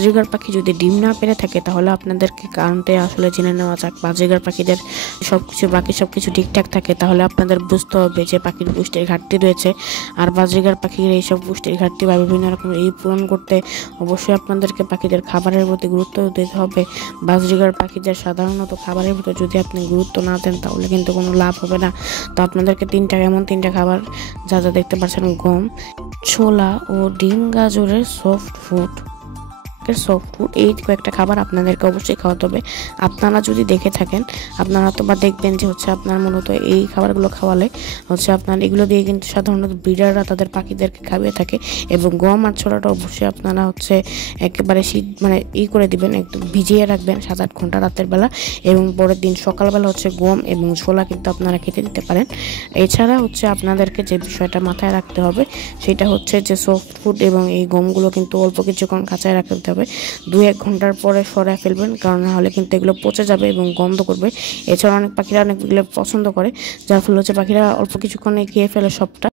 Budgerigar পাখি যদি ডিম না পেড়ে থাকে তাহলে আপনাদেরকে কারণটা আসলে জেনে নেওয়া যাক। বাজরিগার পাখিদের বাকি সবকিছু ঠিকঠাক থাকে তাহলে আপনাদের বুঝতে হবে যে পাখির পুষ্টির ঘাটতি রয়েছে। আর বাজরিগার পাখির এইসব পুষ্টির ঘাটতি বা বিভিন্ন রকম পূরণ করতে অবশ্যই আপনাদেরকে পাখিদের খাবারের প্রতি গুরুত্ব দিতে হবে। বাজরিগার পাখিদের সাধারণত খাবারের প্রতি যদি আপনি গুরুত্ব না দেন তাহলে কিন্তু কোনো লাভ হবে না। তো আপনাদেরকে তিনটা খাবার যা দেখতে পাচ্ছেন, গম, ছোলা ও ডিম গাজরের সফট ফুড এই কয়েকটা খাবার আপনাদেরকে অবশ্যই খাওয়াতে হবে। আপনারা যদি দেখে থাকেন আপনারা তো বা দেখবেন যে আপনার মূলত এই খাবারগুলো খাওয়ালে আপনার এগুলো দিয়ে কিন্তু সাধারণত ব্রিডাররা তাদের পাখিদেরকে খাইয়ে থাকে। এবং গম আর ছোলাটা অবশ্যই আপনারা একেবারে করে দিবেন, একটু ভিজিয়ে রাখবেন 7-8 ঘন্টা রাতের বেলা, এবং পরের দিন সকালবেলা গম এবং ছোলা কিন্তু আপনারা খেতে দিতে পারেন। এছাড়া আপনাদেরকে যে বিষয়টা মাথায় রাখতে হবে সেটা যে সফট ফুড এবং এই গমগুলো কিন্তু অল্প কিছুক্ষণ কাঁচায় রাখতে হবে। 2-1 ঘন্টার পরে সরাই ফেলবেন, কারণ নাহলে কিন্তু এগুলো পচে যাবে এবং গন্ধ করবে। এছাড়া অনেক পাখিরা অনেকগুলো পছন্দ করে, যার ফলে পাখিরা অল্প কিছুক্ষণে খেয়ে ফেলে সবটা।